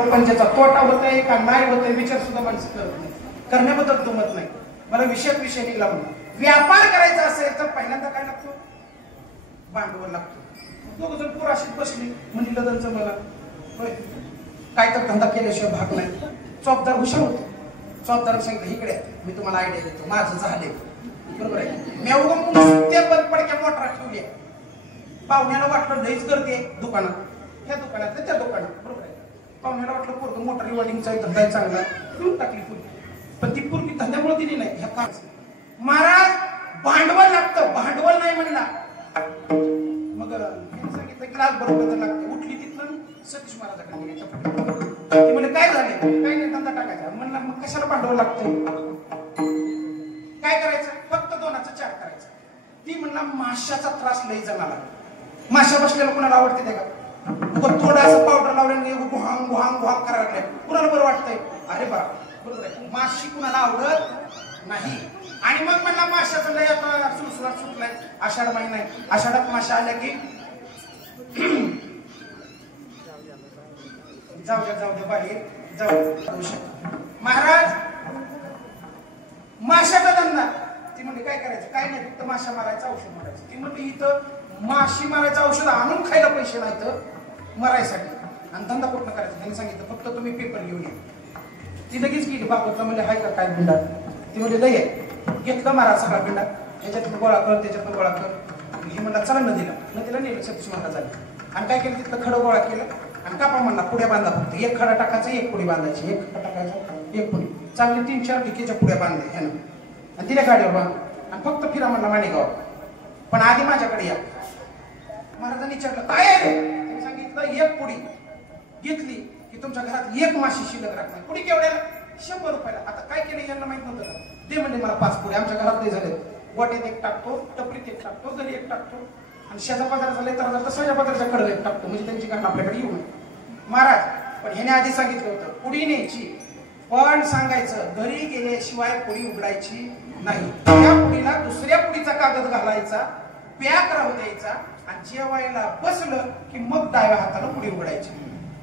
प्रपंचाचा तोटा होतोय का नाही होतोय विचार सुद्धा माणसं करत नाही, करण्याबद्दल तुमत नाही. मला विषय निघला म्हणून व्यापार करायचा असेल तर पहिल्यांदा काय लागतो? भांडवल लागतो. दोघ जण पुराशीत बसली म्हणजे लग्नचं मला होय काय तर धंदा केल्याशिवाय भाग नाही. चौकदार हुशार होतो. चौकदार सांगितलं इकडे मी तुम्हाला आयडिया देतो, माझं झाले बरोबर आहे. मी ते बंद पडक्या मोटरा ठेवली पाहुण्याला वाटलं लईच गर्दी आहे दुकानात, ह्या दुकानात त्या दुकानात बरोबर आहे. पाहुण्याला वाटलं पोरग मोटर रिवॉल्डिंगचा धंदा चांगला घेऊन टाकली पूर्वी, पण ती पूर्वी धंद्यामुळे दिली नाही. ह्या काम महाराज भांडवल लागतं, भांडवल नाही म्हणला. मग सांगितलं की लाख बरोबर लागतं. उठली तिथं सतीश महाराजाकडे गेली. ती म्हणजे काय झाले? काय नाही धंदा टाकायचा म्हणला. मग कशाला भांडवल लागतं? काय करायचं? फक्त 2चा 4 करायचं. ती म्हणला माशाचा त्रास लई जणाला. माशा बसलेला कुणाला आवडते ते का? थोडा असं पावडर लावल्याने गुहांग गुहांग गुहांग करायला लागले. कुणाला बरं वाटतंय? अरे बा बरोबर आहे. माशी कुणाला आवडत नाही. आणि मग म्हणला माशाचं लय आता सुरसुरात सुटलाय, आषाढ महिना आहे. आषाढात माशा आल्या की जाऊ द्या बाहेर जाऊ. महाराज माशाचा धंदा. ती म्हणजे काय करायचं? काय नाही, फक्त माशा मारायचं औषध मारायचं. ती म्हणजे इथं माशी मारायचं औषध आणून खायला पैसे नाही तर मरायसाठी. आणि धंदा कुठं करायचा? त्यांनी सांगितलं फक्त तुम्ही पेपर घेऊन या. ती लगेच गेली बाबतला म्हणजे हाय का काय पिंडा? ती म्हणजे लय आहे. घेतलं महाराज सगळा पिंडा, ह्याच्यातून गोळा कर त्याच्यातून गोळा कर. ही म्हणला चला नदीला नेलं सतीश महाराजांनी. आणि काय केलं? तिथलं खडं गोळा केलं आणि कापा म्हणला पुड्या बांधा. फक्त एक खडा टाकायचा, एक पुडी बांधायची, एक खडा टाकायचा, एक पुडी. चांगली 3-4 ढिकीच्या पुड्या बांधल्या ह्यानं आणि तिला गाडीवर बांध आणि फक्त फिरा म्हणला माणेगाव. पण आधी माझ्याकडे या. महाराजांनी विचारलं काय आहे रे? त्यांनी सांगितलं एक पुडी घेतली की तुमच्या घरात एक माशी शिल्लक राहत नाही. पुडी केवढ्याला? 100 रुपयाला. आता काय केलं यांना माहित नव्हतं. ते म्हणजे मला 5 पुडी. आमच्या घरात नाही झाले. गोट्यात एक टाकतो, टपरीत एक टाकतो, घरी एक टाकतो आणि शेजा पदार झाले तर सगळ्या पदारच्या कडे एक टाकतो म्हणजे त्यांची कारण आपल्याकडे येऊ नये. महाराज पण ह्याने आधी सांगितलं होतं पुडी न्यायची, पण सांगायचं घरी गेल्याशिवाय पुडी उघडायची नाही. त्या पुडीला दुसऱ्या पुडीचा कागद घालायचा, पॅक राहू द्यायचा आणि जेवायला बसलं की मग डाव्या हाताला पुडी उघडायची.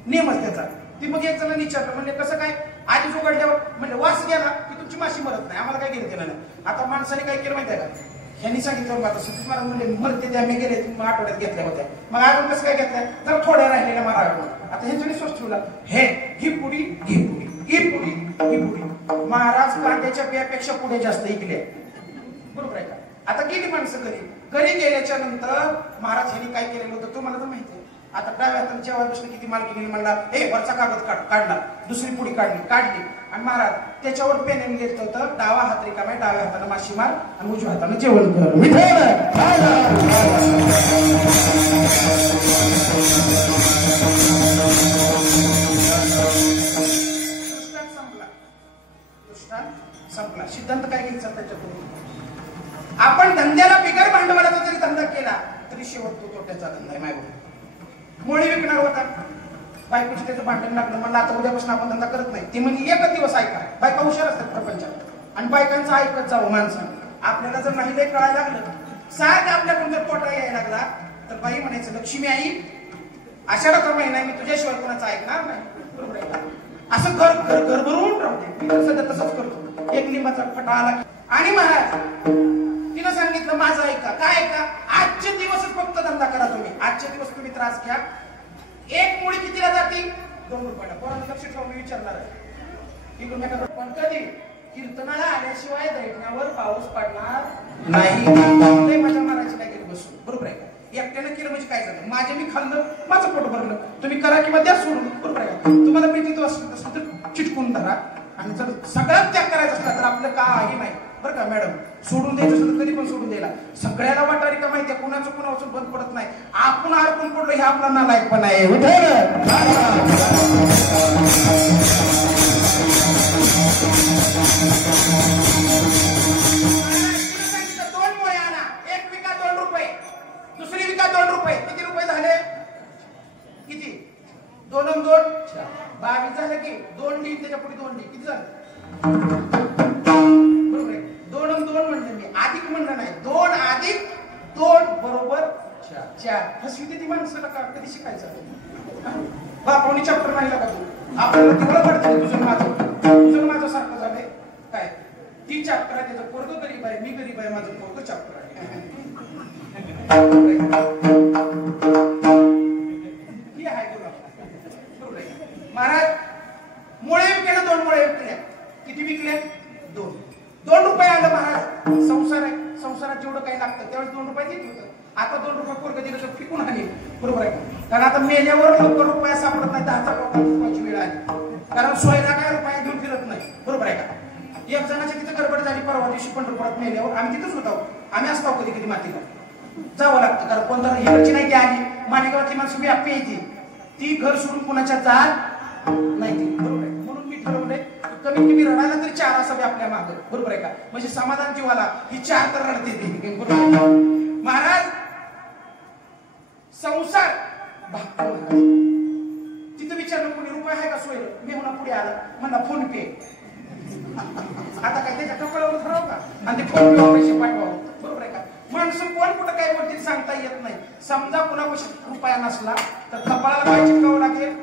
नियमच त्याचा. ती मग एक जणांनी विचारलं म्हणजे कसं काय? आधीच उघडल्यावर म्हणजे वास गेला की तुमची माशी मरत नाही. आम्हाला काय केलं नाही. आता माणसाने काय केलं माहिती आहे का? ह्यांनी सांगितलं आता सतीश महाराज म्हणजे मरते त्या मी गेले आठवड्यात घेतल्या होत्या. मग अजून कसं काय घेतल्या? तर थोड्या राहिलेल्या माराव्या. आता ह्यांच्यानी स्वस्त ठेवला हे ही पुडी ही पुडी ही पुडी ही पुडी. महाराज कांद्याच्या बियापेक्षा पुढे जास्त ऐकले बरोबर आहे का? आता गेली माणसं घरी गेल्याच्या नंतर महाराज ह्यांनी काय केलेलं होतं तुम्हाला तर माहिती आहे. आता डाव्या हाताने जेव्हा बसलं किती मालकीने म्हणला हे वरचा कागद काढला, दुसरी पुडी काढली आणि महाराज त्याच्यावर पेन लिहिलं होतं डावा हात रिकामा आहे, डाव्या हाताने माशी मार आणि उजव्या हाताने जेवण कर. संपला. सिद्धांत काय घ्यायचा त्याच्यातून? आपण धंद्याला बिगर भांडवलाचा जरी धंदा केला तरी शेवट तो तोट्याचा धंदा आहे. मायबाप मोळी विकणार होता, बायकोची त्याचं भांडण लागलं. म्हणलं आता उद्यापासून आपण धंदा करत नाही. ती म्हणजे एकच दिवस ऐका. बायका हुशार असतात प्रपंचात आणि बायकांचं ऐकत जावं माणसानं. आपल्याला जर नाही लय कळायला लागलं सारखं आपल्याकडून जर तोटा यायला लागला तर बाई म्हणायचं लक्ष्मी आई आषाढाचा महिना मी तुझ्याशिवाय कोणाचं ऐकणार नाही बरोबर आहे का? असं घर भरून राहते. मी तर सध्या तसंच करतो. एक लिंबाचा फटा आला आणि महाराज तिनं सांगितलं माझं ऐका. काय ऐका? आजचे दिवसच फक्त धंदा करा तुम्ही. आजचे दिवस तुम्ही त्रास घ्या. एक मुळी कितीला जाते? 2 रुपयाला. कोणाला लक्ष ठेवून मी विचारणार आहे इकडून पण कधी कीर्तनाला आल्याशिवाय दैठण्यावर पाऊस पडणार नाही. मजा मारायची नाही घरी बसून बरोबर आहे. एकट्यानं केलं म्हणजे काय झालं? माझे मी खाल्लं, माझं पोट भरलं. तुम्ही करा किंवा द्या सोडून बरोबर आहे. तुम्हाला मी तिथं असं तर चिटकून धरा आणि जर सगळ्यात त्याग करायचा असला तर आपलं काही नाही बरं का मॅडम. सोडून द्यायचं असं कधी पण सोडून द्यायला. सगळ्याला वाटारी का माहिती आहे कुणाचं कुणाचं बंद पडत नाही. आपण अडकून पडलो हे आपला नालायकपणा आहे. दोन मुळे आणा. एक विका 2 रुपये, दुसरी विका 2 रुपये. किती रुपये झाले? किती? 2 आणि 2 22 झालं की 2 डी त्याच्या पुढे 2 डी किती झालं? 2 आणि 2 म्हणलं मी अधिक म्हणलं नाही. 2 अधिक 2 बरोबर 4. फसवी ती माणसाला का कधी शिकायचं? बापावणी चॅप्टर नाही का तू? आपल्याला तेवढं पडतं तुझं माझं सारखं झालंय काय. ती चॅप्टर आहे त्याचं पोरग गरीब आहे, मी गरीब आहे, माझं पोरग चॅप्टर आहे. महाराज मुळे विकले, 2 मुळे विकले. किती विकले? 2 रुपये आलं महाराज. संसार आहे, संसारात जेवढं काही लागतं त्यावेळेस 2 रुपये देत होतं. आता 2 रुपये पोरग दिलं तर फिकून आली. बरोबर आहे का? कारण आता मेल्यावर लवकर रुपया सापडत नाही, 10 रुपयाची वेळ आली. कारण सोयला काय रुपया घेऊन फिरत नाही. बरोबर आहे का? एक जणाची तिथे गडबड झाली परवा दिवशी पंढरपुरात मेल्यावर. आम्ही तिथंच होतो, आम्ही असतो कधी कधी मातीला जावं लागतं. कारण कोणता इकडची नाही की आली माणेगावातली माणसं व्यापी येते, ती घर सोडून कुणाच्या जात नाही ती. बरोबर आहे. म्हणून मी ठरवलंय कमीत कमी रडायला तरी 4 असावे आपल्या मागं. बरोबर आहे का? म्हणजे समाधान जीवाला ही 4 तर रडते ती. बरोबर. महाराज संसार तिथं विचारलं कोणी रुपये आहे का सोय. मी म्हणा पुढे आला म्हणला फोन पे. आता काय त्याच्या कपड्यावर ठरव का आणि ते फोन पे पैसे पाठवावं. बरोबर आहे का? माणसं कोण कुठं काय बोलतील सांगता येत नाही. समजा कुणापाशी रुपया नसला तर कपाळाला काय चिटकावं लागेल,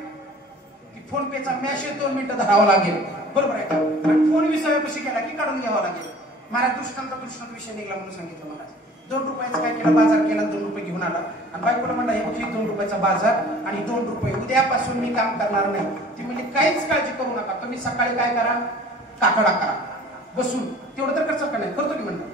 की फोन पेचा मेसेज 2 मिनिटं धरावा लागेल. बरोबर आहे का? आणि फोन विसरायपाशी केला की काढून घ्यावा लागेल. महाराज दृष्टांत विषय निघला म्हणून सांगितलं. महाराज 2 रुपयाचा काय केला, बाजार केला, 2 रुपये घेऊन आला आणि बायकोला म्हणला हे बघ 2 रुपयाचा बाजार आणि 2 रुपये उद्यापासून मी काम करणार नाही. ती म्हणजे काहीच काळजी करू नका, तुम्ही सकाळी काय करा, काकडा करा बसून, तेवढं तर खर्च का नाही करतो की म्हणतात.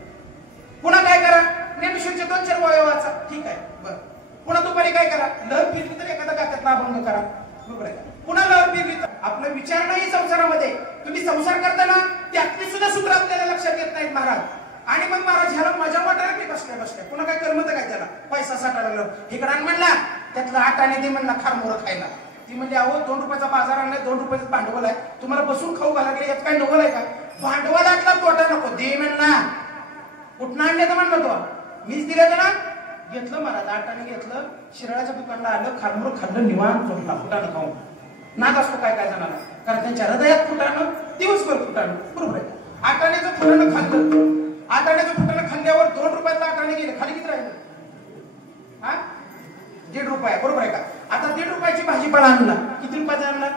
पुन्हा काय करा, नेमिशनचे 2-4 वाया वाचा. ठीक आहे बरं. पुन्हा दुपारी काय करा, लहर फिरली तर एखादा गात्यातला अभंग करा. बरोबर आहे. पुन्हा लहर फिरली तर आपलं विचार नाही संसारामध्ये. तुम्ही संसार करताना त्यातली सुद्धा सूत्र आपल्याला लक्षात येत नाहीत महाराज. आणि मग महाराज ह्याला मजा वाटायला की बसल्या पुन्हा काय करमत काय त्याला, पैसा साठा लागला इकडे म्हणला त्यातलं 8 आणे दे म्हणला खारमोर खायला. ती म्हणजे अहो 2 रुपयाचा बाजार आणलाय, 2 रुपयाचं भांडवल आहे, तुम्हाला बसून खाऊ घाला लागले, यात काय नवल आहे का? भांडवलातला तोटा नको दे म्हणला. कुठं आणले तर म्हणलं तो मीच दिले ना. घेतलं महाराज 8 आणे घेतलं, शिराळ्याच्या दुकानला आलं, खारमोर खाल्लं, निवांत झोपला फुटानं खाऊन. नाद असतो काय काय जणाला, कारण त्यांच्या हृदयात फुटाणं दिवसभर फुटाणं. बरोबर आहे. 8 आण्याचं फुटाणं खाल्लं, 8 आण्याचं फुटाणं खाल्ल्यावर 2 रुपयाला 8 आणे गेले, खाली किती राहिलं? हा 1.5 रुपया. बरोबर आहे का? आता 1.5 रुपयाची भाजीपाला आणला, किती रुपयाचा आणला?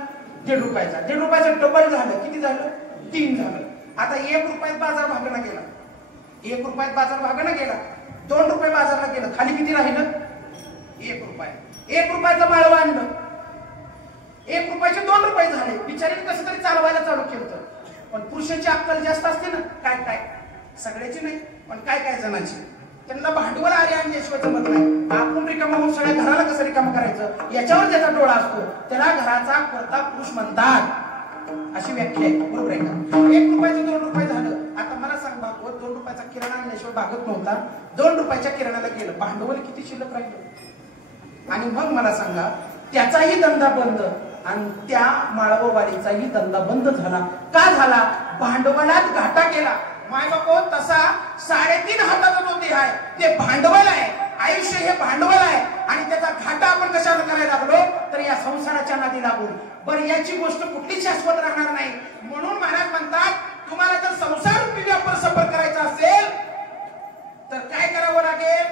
1.5 रुपयाचा. 1.5 रुपयाचं डबल झालं, किती झालं? 3 झालं. आता 1 रुपयात बाजार भागला गेला, 1 रुपयात बाजार भागला गेला, 2 रुपये बाजारला गेलं, खाली किती राहिलं? 1 रुपया. 1 रुपयाचं माळवं आणलं, 1 रुपयाचे 2 रुपये झाले. बिचारीने कसं तरी चालवायला चालू केलं. पण पुरुषांची अक्कल जास्त असते ना, काय काय सगळ्याची नाही पण काय काय जणांची. त्यांना भांडवल आले आणल्याशिवाय जमत नाही. आपण रिकामा होऊन सगळ्या घराला कसं रिकाम करायचं याच्यावर ज्याचा डोळा असतो त्याला घराचा कर्ता पुरुष म्हणतात, अशी व्याख्या आहे. बरोबर आहे का? 1 रुपयाचं 2 रुपये झालं. आता मला सांग भागवत 2 रुपयाचा किराणा आणल्याशिवाय भागत नव्हता, 2 रुपयाच्या किराणाला गेलं, भांडवल किती शिल्लक राहिलं? आणि मग मला सांगा त्याचाही धंदा बंद आणि त्या माळववालीचाही धंदा बंद झाला. का झाला? भांडवलात घाटा केला. माय बापो तसा 3.5 हाताचा जो देह आहे ते भांडवल आहे. आयुष्य हे भांडवल आहे आणि त्याचा घाटा आपण कशाला करायला लागलो तर या संसाराच्या नादी लागून. बरं याची गोष्ट कुठली शाश्वत राहणार नाही. म्हणून महाराज म्हणतात तुम्हाला जर संसार रूपी व्यापार सफर करायचा असेल तर काय करावं लागेल?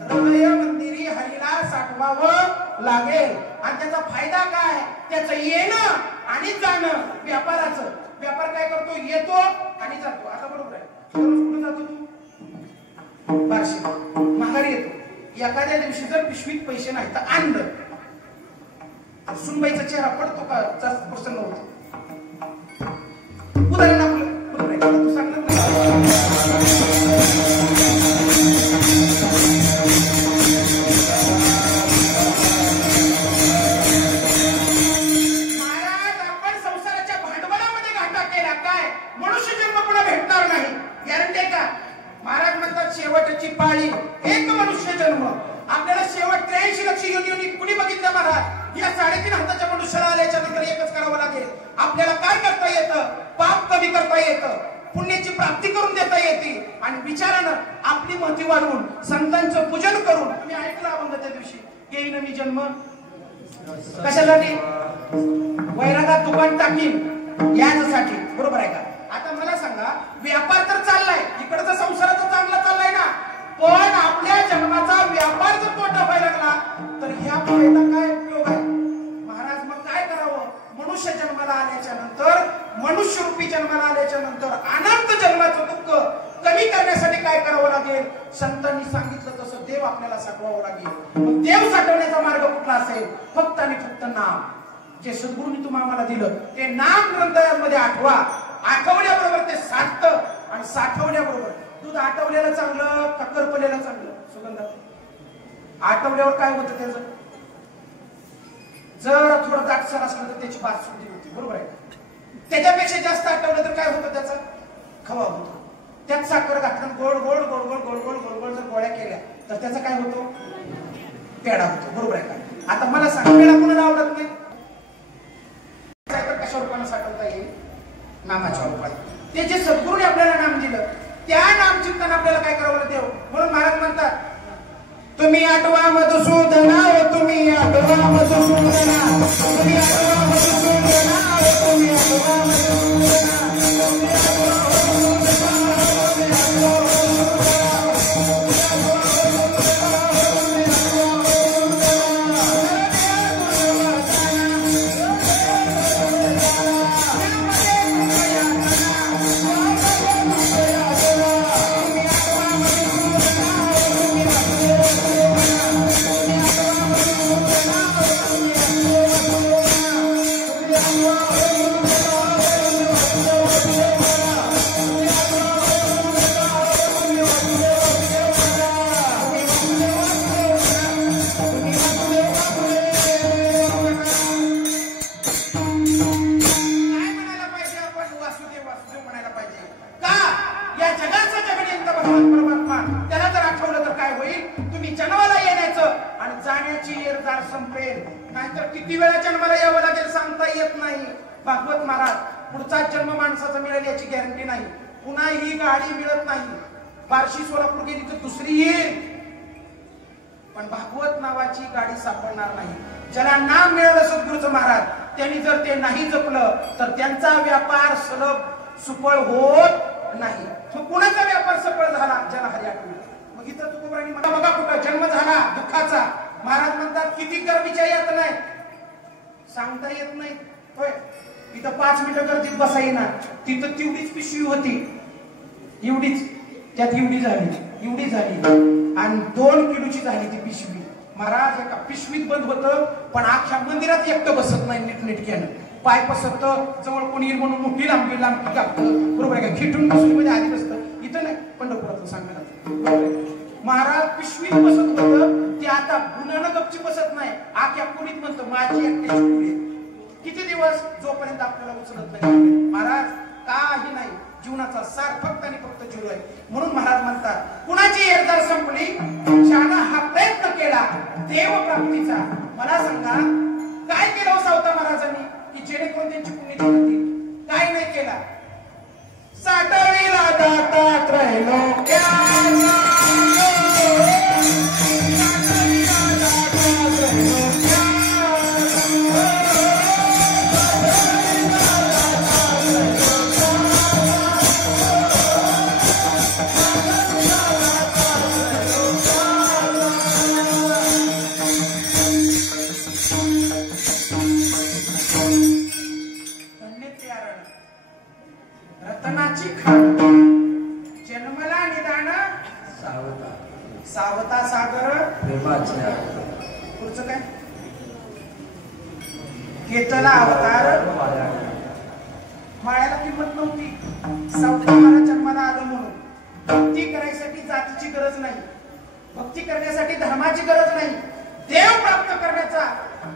हृदय मंदिरी हरीला साठवावं लागेल. आणि त्याचा फायदा काय? त्याचं येणं आणि जाणं. व्यापाराचं व्यापार काय करतो? येतो आणि जातो. आता बरोबर आहे, कुठे जातो तू? बार्शी माघारी येतो. एखाद्या दिवशी जर पिशवीत पैसे नाही तर आणलं, सुनबाईचा चेहरा पडतो का? जास्त प्रसन्न होतो. उदाहरण आपलं बरोबर आहे. तू सांगणार शेवटची पाळी एक मनुष्य जन्म. आपल्याला शेवट 83 लक्ष युनियन कुणी बघितलं महाराज? या 3.5 हाताच्या मनुष्याला आल्याच्या नंतर एकच करावं लागेल. आपल्याला काय करता येतं? पाप कमी करता येतं, पुण्याची प्राप्ती करून देता येते आणि विचारानं आपली महती वाढवून संतांचं पूजन करून. तुम्ही ऐकलं अभंग त्या दिवशी, येईन मी जन्म कशासाठी? वैरागात दुकान टाकीन यासाठी. बरोबर आहे का? आता मला सांगा व्यापार तर चाललाय, इकडचा संसाराचा चांगला चाललाय ना, पण आपल्या जन्माचा व्यापार जर तोटा व्हायला लागला तर ह्या फायदा काय उपयोग आहे महाराज? मग काय करावं? मनुष्य जन्माला जन्माला आल्याच्या नंतर, मनुष्य रूपी जन्माला आल्याच्या नंतर अनंत जन्माचं दुःख कमी करण्यासाठी काय करावं लागेल? संतांनी सांगितलं तसं देव आपल्याला साठवावं लागेल. मग देव साठवण्याचा मार्ग कुठला असेल? फक्त आणि फक्त नाम. जे सद्गुरूंनी तुम्हाला दिलं ते नाम ग्रंथामध्ये आठवा. आठवल्याबरोबर ते साठतं आणि साठवल्याबरोबर दूध आठवलेलं चांगलं का करपलेलं चांगलं? सुगंधा, आठवल्यावर काय होतं त्याचं? जर थोडं दाटसर असलं तर त्याची बात सुट्टी होती, बरोबर आहे. त्याच्यापेक्षा जास्त आठवलं तर काय होतं? त्याचा खवा होतो. त्यात साखर घातलं, गोड गोड गोड गोड गोड गोड गोड गोड जर गोळ्या केल्या तर त्याचा काय होतो? पेढा होतो, बरोबर आहे का? आता मला सांग, पेढा कोणाला आवडत नाही? कशा रूपाने साठवता येईल? नामाच्या रूपाने. ते जे सद्गुरूने आपल्याला नाम दिलं त्या नाम चिंतन आपल्याला काय करावं देव. म्हणून महाराज म्हणतात, तुम्ही आठवा मधुसूदना, तुम्ही आठवा मधुसूदना, तुम्ही आठवा मधुसूदना, तुम्ही आठवा मधुसूदना. किती वेळा जन्माला यावं लागेल सांगता येत नाही. भागवत महाराज, पुढचा जन्म माणसाचा मिळेल याची गॅरंटी नाही. पुन्हा ही गाडी मिळत नाही. बार्शी सोलापूर गेली तर दुसरी येईल, पण भागवत नावाची गाडी सापडणार नाही. ज्याला नाम मिळालं सद्गुरूचं महाराज, त्यांनी जर ते नाही जपलं तर त्यांचा व्यापार सलग सुफळ होत नाही. मग कुणाचा व्यापार सफळ झाला? ज्याला हरी आठवलं. मग इथं तुकोबारांनी म्हणा, बघा कुठं जन्म झाला दुःखाचा. महाराज म्हणतात किती गर्दीच्या येत नाही, सांगता येत नाही. होय, इथं 5 मिनिटं गर्दीत बसा येणार. तिथं तेवढीच पिशवी होती, एवढीच, त्यात एवढी झाली आणि 2 किलोची झाली ती पिशवी. महाराज एका पिशवीत बंद होतं, पण अख्ख्या मंदिरात एकटं बसत नाही नीटनेटक्यानं. पाय पसरत, जवळ कोणी येईल म्हणून मोठी लांबी कापतं, बरोबर आहे का? खिटून पिशवीमध्ये आधी बसतं. इथं नाही, पंढरपुरातलं सांगणार. महाराज पिशवीत बसत होतं, ते आता गुन्ह्यानं गपची बसत नाही. आख्या कुणीत म्हणतो माझी एकट्याची पुढे. किती दिवस? जोपर्यंत आपल्याला उचलत नाही. महाराज काही नाही, जीवनाचा सार फक्त आणि फक्त जीव आहे. म्हणून महाराज म्हणतात, कुणाची येरदार संपली, ज्यानं हा प्रयत्न केला देव प्राप्तीचा. मला सांगा, काय केलं सावता महाराजांनी की जेणेकरून त्यांची पुण्यतिथी होती? काय नाही केला. साठविला दाता त्रैलोक्याला, रतनाची खाण, जन्मला निदान सावता सागर प्रेमाचे. पुढचं काय? घेतला अवतार, माळ्याला किंमत नव्हती. सावता मला जन्माला आलं म्हणून. भक्ती करायसाठी जातीची गरज नाही, भक्ती करण्यासाठी धर्माची गरज नाही. देव प्राप्त करण्याचा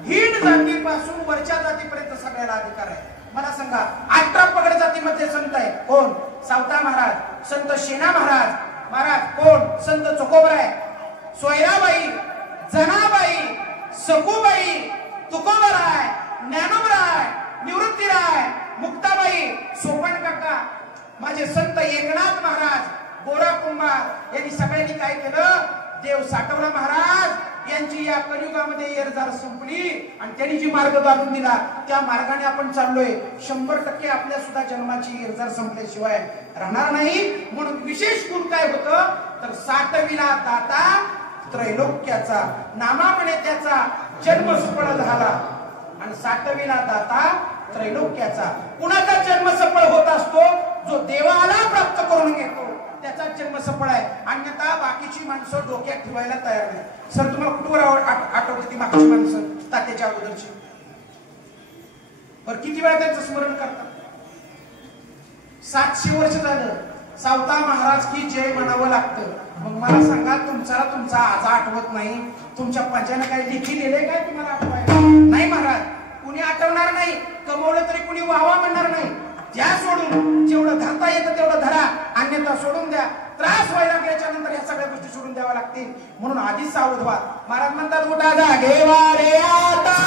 हीन जातीपासून वरच्या जातीपर्यंत सगळ्याला अधिकार आहे. मला सांगा, 18 पगड जातीमध्ये संत आहे कोण? सावता महाराज. संत शेना महाराज. महाराज कोण? संत चोकोबराय, सोयराबाई, जनाबाई, सकुबाई, तुकोबराय, ज्ञानोबराय, निवृत्तीराय, मुक्ताबाई, सोपण काका, माझे संत एकनाथ महाराज, गोरा कुंभार यांनी सगळ्यांनी काय केलं? देव साठवला महाराज यांची या कलियुगामध्ये येरझार संपली आणि त्यांनी जी मार्ग दाखवून दिला त्या मार्गाने आपण चाललोय. 100% आपल्या सुद्धा जन्माची येरझार संपल्याशिवाय राहणार नाही. म्हणून विशेष गुण काय होतं तर साठविला दाता त्रैलोक्याचा. नामामुळे त्याचा जन्म सुफळ झाला आणि साठविला दाता त्रैलोक्याचा. कुणाचा जन्म सफळ होत असतो जो देवाला प्राप्त करून घेतो त्याचा जन्म सफळ आहे. अन्यथा बाकीची माणसं डोक्यात ठेवायला तयार नाही. सर तुम्हाला कुठवर आठवते ती मागची माणसं तात्याच्या अगोदरची? बरं किती वेळा त्यांचं स्मरण करतात? 700 वर्ष झालं सावता महाराज की जय म्हणावं लागतं. मग मला सांगा तुमचा आज आठवत नाही? तुमच्या पंचानं काही लिखी लिहिलंय काय तुम्हाला आठवायला? नाही महाराज, कुणी आठवणार नाही. कमवलं तरी कुणी वावा म्हणणार नाही. द्या सोडून, जेवढं धरता येतं तेवढं धरा, अन्यथा सोडून द्या. त्रास व्हायला लागल्याच्या नंतर ह्या सगळ्या गोष्टी सोडून द्याव्या लागतील. म्हणून आधीच सावध व्हा. महाराज म्हणतात उठा जागे वारे आता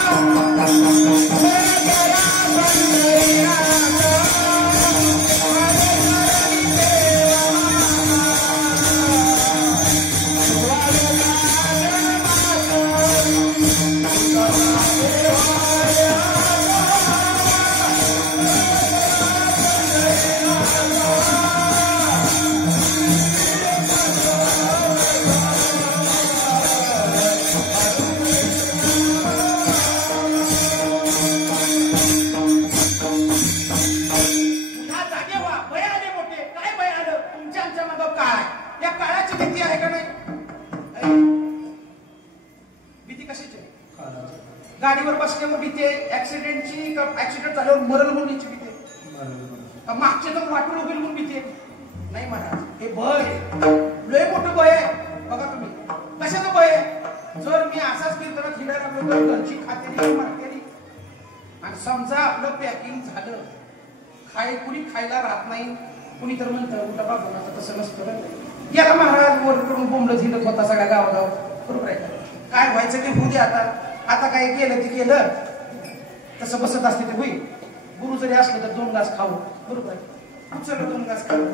गाडीवर बसल्यावर भीती आहे, ऍक्सिडेंटची, ऍक्सिडेंट झाल्यावर मरण होण्याची भीती आहे, मागचे तर वाटून होईल म्हणून भीती आहे. नाही महाराज, हे भय लय मोठं भय आहे. बघा तुम्ही कशाचं भय आहे? जर मी असाच कीर्तनात हिंडायला लागलो तर घरची खातेली मारतेली आणि समजा आपलं पॅकिंग झालं, कुणी खायला राहत नाही, कुणी तर म्हणतं उठा बाबा तसं नसतं. गेला महाराज वर करून बोंबलत हिंडत होता सगळ्या गावागाव. बरोबर आहे का? काय व्हायचं ते होऊ दे. आता काय केलं ते केलं, तसं बसत असते ते होईल. गुरु जरी असलं तर 2 घास खाऊ. बरोबर आहे? उचललं 2 घास खाऊ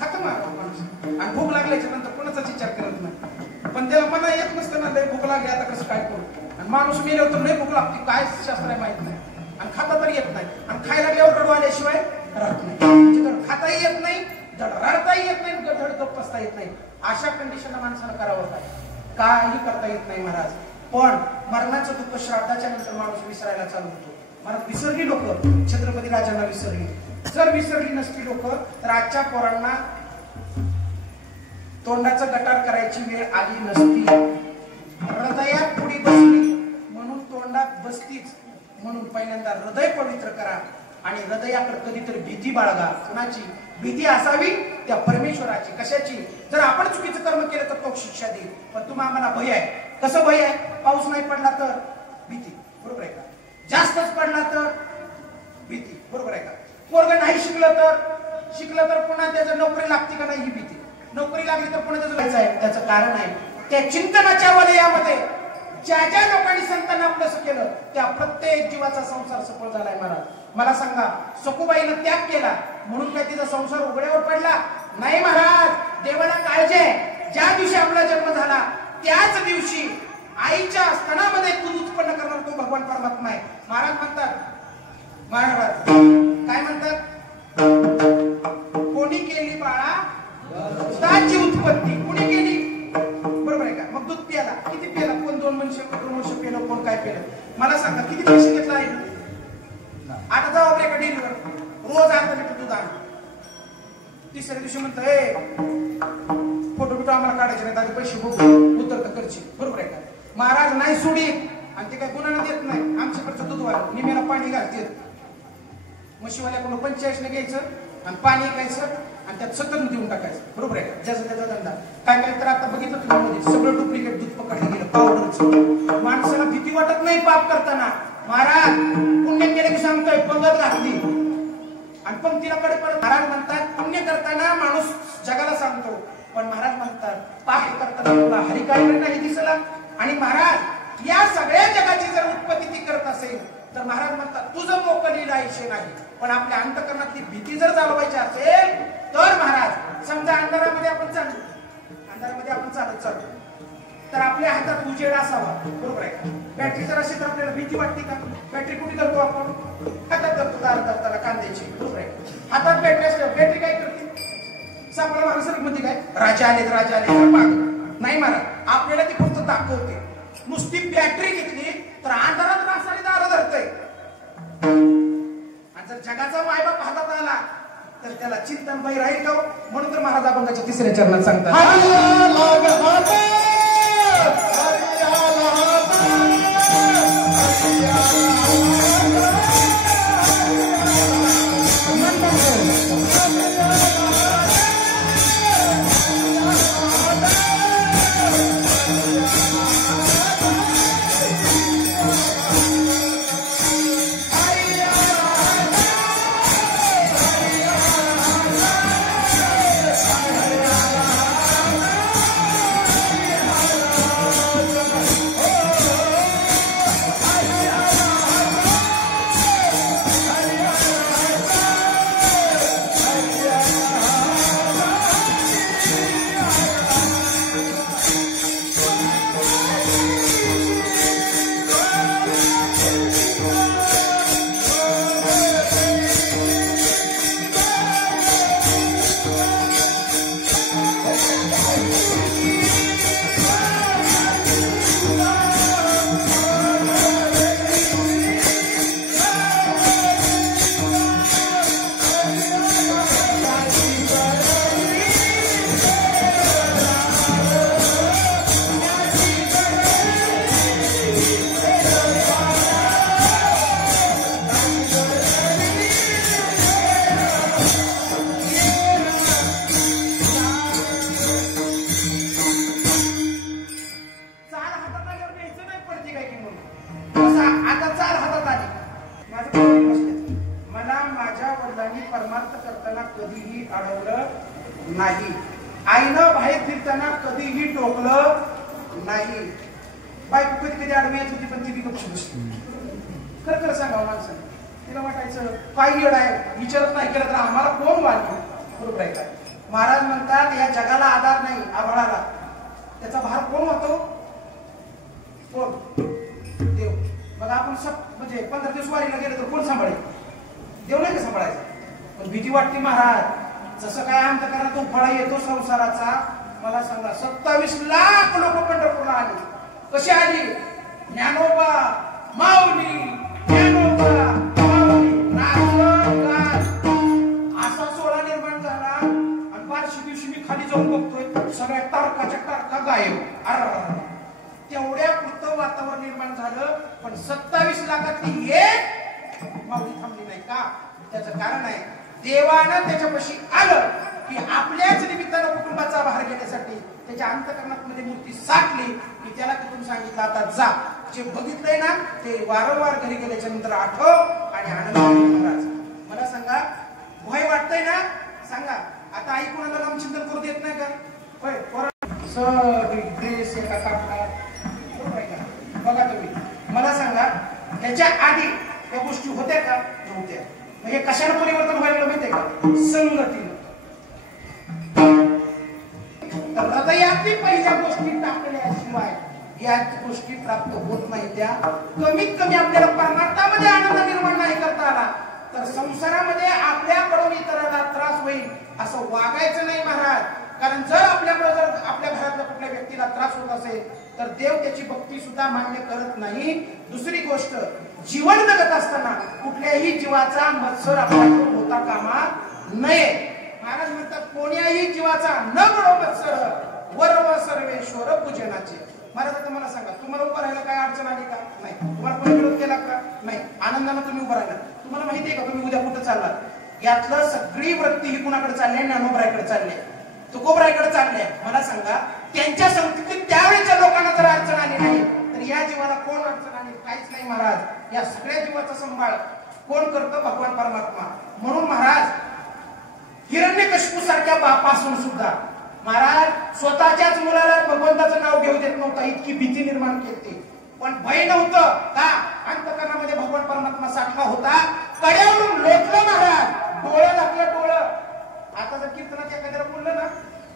खातं माणूस. आणि भूक लागल्याच्या नंतर कोणाचाच विचार करत नाही. पण त्याला मना येत नसतं ना, लय भूक लागली आता कसं काय करू. आणि माणूस मेल्यावर तर लय भूक लागते, काय शास्त्र आहे माहित नाही. आणि खाता तर येत नाही. आणि खायला लागल्यावर रडू आल्याशिवाय राहत नाही. म्हणजे धड खाताही येत नाही, धड रडताही येत नाही, धड गप्प बसता येत नाही. अशा कंडिशनला माणसाला करावं काय? काही करता येत नाही महाराज. पण मरणाचं दुःख श्राद्धाच्या नंतर माणूस विसरायला चालू होतो. महाराज विसरली लोक, छत्रपती राजांना विसरली. जर विसरली नसती लोक तर आजच्या पोरांना तोंडाचं गटार करायची वेळ आली नसती. हृदयात पुढे बसली म्हणून तोंडात बसतीच. म्हणून पहिल्यांदा हृदय पवित्र करा आणि हृदयाकडे कधीतरी भीती बाळगा. कुणाची भीती असावी? त्या परमेश्वराची. कशाची? जर आपण चुकीचं कर्म केलं तर तो शिक्षा देईल. पण तुम्हाला आम्हाला भय आहे. कसं भय आहे? पाऊस नाही पडला तर भीती. बरोबर आहे का? जास्तच पडला तर भीती. बरोबर आहे का? पोरग नाही शिकलं तर पुन्हा त्याचं नोकरी लागते का नाही ही भीती. नोकरी लागली तर पुन्हा त्याचं व्हायचं आहे. त्याचं कारण आहे त्या चिंतनाच्या वलयामध्ये ज्या ज्या लोकांनी संतांना आपलंस केलं त्या प्रत्येक जीवाचा संसार सफळ झालाय. महाराज मला सांगा, सखूबाईनं त्याग केला म्हणून काय तिचा संसार उघड्यावर पडला? नाही महाराज, देवाला काळजी आहे. ज्या दिवशी आपला जन्म झाला त्याच दिवशी आईच्या स्तनामध्ये दूध उत्पन्न करणार तो भगवान परमात्मा आहे. महाराज काय म्हणतात? कोणी केली बाळा दुधाची उत्पत्ती? कोणी केली? बरोबर आहे का? मग दूध प्याला, किती प्याला? कोण 2 वर्ष पेलं, कोण काय पेलं? मला सांगा किती पैसे घेतला आहे? आता जाऊ आपल्या डेअरीवर रोज अर्धा लिटर दूध आण. तिसऱ्या दिवशी म्हणतं फोटो आम्हाला काढायचे नाही, आधी पैसे बघू उतर का करची. बरोबर आहे का? महाराज नाही सोडीत आणि ते काय गुन्हा देत नाही. आमच्याकडचं दूध वाढ निमेला पाणी घालते. म्हशीवाल्याकडून 45 ने घ्यायचं आणि पाणी घ्यायचं आणि त्यात 70 देऊन टाकायचं. बरोबर आहे का? ज्याचा त्याचा धंदा. काय काय तर आता बघितलं तुम्ही सगळं डुप्लिकेट दूध पकडलं गेलं, पावडरचं. माणसाला भीती वाटत नाही पाप करताना. महाराज पुण्य केले की सांगतोय पंगत घातली आणि पंक्तीला कडे पडत. महाराज म्हणतात पुण्य करताना माणूस जगाला सांगतो, पण महाराज म्हणतात पाप करताना तुला हरी काय नाही दिसला. आणि महाराज या सगळ्या जगाची जर उत्पत्ती ती करत असेल तर महाराज म्हणतात तुझं मोकळी आयुष्य नाही. पण आपल्या अंतकरणातली भीती जर चालवायची असेल तर महाराज समजा अंधारामध्ये आपण चालत चालतो तर आपल्या हातात उजेड असावा. बरोबर आहे का? बॅटरी जर असेल तर आपल्याला भीती वाटते का? बॅटरी कुठे करतो आपण? हातात करतो. दार कांद्याची. बरोबर आहे? हातात बॅटरी असल्यावर बॅटरी काय करते? सापडा माणसं म्हणते काय राजा आले नाही महाराज. आपल्याला ती फक्त दाखवते. नुसती बॅटरी घेतली तर अंधारात असणारी दारं धरतय. जर जगाचा मायबाप हातात आला तर त्याला चिंतन बाई राहील का? म्हणून तर महाराज अभंगाच्या 3ऱ्या चरणात सांगतात परमार्थ करताना कधीही अडवलं नाही. आईनं बाहेर फिरताना कधीही टोकलं नाही. बायको कधी कधी आडवी येत होती पण ती गपशी बसली. खरं खरं सांगावं माणसाने. तिला वाटायचं काय येड आहे, विचारत नाही केलं तर आम्हाला कोण वाटलं. बरोबर आहे काय? महाराज म्हणतात या जगाला आधार नाही आभाळाला, त्याचा भार कोण होतो? कोण? देव. मग आपण म्हणजे 15 दिवस वारीला गेलो तर कोण सांभाळेल? देव नाही का सांभाळायचा? पण भीती वाटते महाराज. जसं काय अंतकरणातून फळा येतो संसाराचा. मला सांगा 27 लाख लोक पंढरपूरला आले. कशी आली? ज्ञानोबा माऊली, ज्ञानोबा माऊली, असा सोहळा निर्माण झाला. आणि बारशी दिवशी मी खाली जाऊन बघतोय सगळ्या तारकाच्या तारका गायब. तेवढ्या पुरतं वातावरण निर्माण झालं. पण 27 लाखातली एक माऊली थांबली नाही का? त्याचं कारण आहे देवानं त्याच्यापाशी आलं की आपल्याच निमित्तानं कुटुंबाचा भार घेण्यासाठी त्याच्या अंतकरणात मध्ये मूर्ती साठली की त्याला तिथून सांगितलं आता जा. जे बघितलंय ना ते वारंवार घरी गेल्याच्या नंतर आठव आणि आनंद महाराज. मला सांगा भय वाटतंय ना? सांगा आता आई कोणाला नामचिंतन करू देत नाही का? होय सगळी ड्रेस एका कापडात. बघा तुम्ही मला सांगा ह्याच्या आधी या गोष्टी होत्या का? नव्हत्या. हे कशाला परिवर्तन व्हायला माहितीये का? संगतीनं. तर हृदयातली पहिल्या गोष्टी टाकल्याशिवाय या गोष्टी प्राप्त होत नाही. त्या कमीत कमी आपल्याला परमार्थामध्ये आनंद निर्माण नाही करता आला तर संसारामध्ये आपल्याकडून इतरांना त्रास होईल असं वागायचं नाही महाराज. कारण जर आपल्यामुळे जर आपल्या घरातल्या कुठल्या व्यक्तीला त्रास होत असेल तर देव त्याची भक्ती सुद्धा मान्य करत नाही. दुसरी गोष्ट जीवन जगत असताना कुठल्याही जीवाचा मत्सर आपल्याकडून होता कामा नये. महाराज म्हणतात कोण्याही जीवाचा न बडो मत्सर वरव सर्वेश्वर पूजनाचे. महाराज आता मला सांगा तुम्हाला उभं राहायला काय अडचण आली का? नाही. तुम्हाला कोणी विरोध केला का? नाही. आनंदाने तुम्ही उभं राहिला. तुम्हाला माहितीये का तुम्ही उद्या कुठं चालला? यातलं सगळी वृत्ती ही कुणाकडे चालली आहे? ज्ञानोबरायकडे चालली आहे, तुकोबरायकडे चालली आहे. मला सांगा त्यांच्या संगतीत त्यावेळेच्या लोकांना जर अडचण आली नाही तर या जीवाला कोण अडचण आली? काहीच नाही महाराज. या सगळ्या जीवाचा सांभाळ कोण करतं? भगवान परमात्मा. म्हणून महाराज हिरण्यकशिपू सारख्या बापासून सुद्धा महाराज स्वतःच्याच मुलाला भगवंताचं नाव घेऊ देत नव्हता. इतकी भीती निर्माण केली. पण भय नव्हतं का? अंतकरणामध्ये भगवान परमात्मा साठला होता. कड्यावरून लोटलं महाराज. डोळं लागलं डोळं. आता जर कीर्तनात एखाद्याला बोललं ना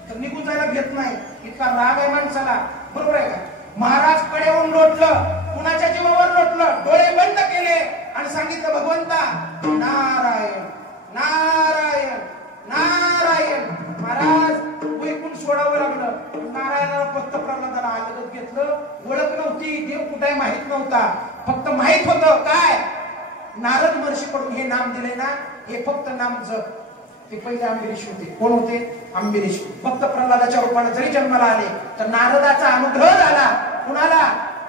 तर निघून जायला घेत नाही. इतका राग आहे माणसाला. बरोबर आहे का? महाराज कड्यावरून लोटलं. कुणाच्या जीवावर लोटलं? डोळे बंद केले आणि सांगितलं भगवंता नारायण नारायण नारायण. महाराज वैकुंठ सोडावं लागलं. नारायणाला फक्त प्रल्हादाला आलगत घेतलं. ओळख नव्हती. देव कुठे माहित नव्हता. फक्त माहित होतं काय? नारद महर्षीकडून हे नाम दिले ना, हे फक्त नाम जप. ते पहिले अंबरीश होते. कोण होते? अंबरीश. भक्त प्रल्हादाच्या रूपाने जरी जन्माला आले तर नारदाचा अनुग्रह झाला. कुणाला?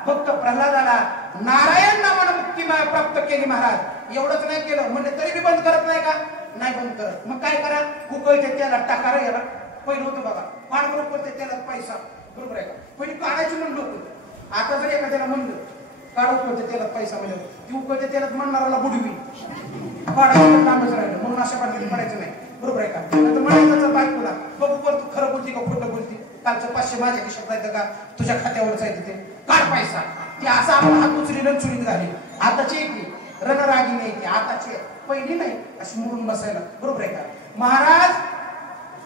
भक्त प्रल्हादाला. नारायण नामानं मुक्ती प्राप्त केली महाराज. एवढंच नाही केलं म्हणजे तरी बी बंद करत नाही का? नाही बंद करत. मग काय करा? उकळते त्याला टाका रे याला. पहिलं होतं बघा पाणबरोबर करते त्याला पैसा, बरोबर आहे का? पहिले काढायची म्हणलं होतं. आता जर एखाद्याला म्हणलं काढ उकळते त्याला पैसा म्हणजे ती उकळते त्याला म्हणणाराला बुडवी काढायचं कामच राहिलं. म्हणून अशा पद्धतीने करायचं नाही, बरोबर आहे का? तर म्हणायचं बायकोला बघू वर तू खरं बोलती का खोटं बोलती? कालचं 500 माझ्या खिशात जायचं का तुझ्या खात्यावर जायचं? ते काढ पैसा. ती असं आपण हात उचली चुरीत घाली. आताची एक रणरागी नाही ती, आताची पहिली नाही अशी मुरून बसायला, बरोबर आहे का? महाराज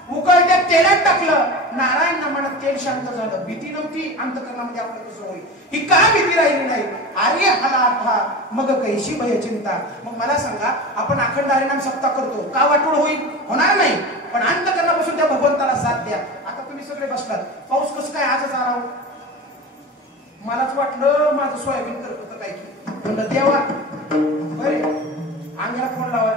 उकळत्या तेलात टाकलं, नारायण नामानं तेल शांत झालं. भीती नव्हती अंतकरणामध्ये आपलं कसं होईल ही का भीती राहिली नाही. आर्य हाला आठा मग कैशी भय चिंता. मग मला सांगा आपण अखंड हरिनाम सप्ताह करतो का वाटोळ होईल? होणार नाही. पण अंतकरणापासून त्या भगवंताला साथ द्या. आता तुम्ही सगळे बसलात, पाऊस कसं काय आजच आराव? मलाच वाटलं माझं सोयाबीन करत होतं काय की म्हणलं देवा बरे अंगाला फोन लावा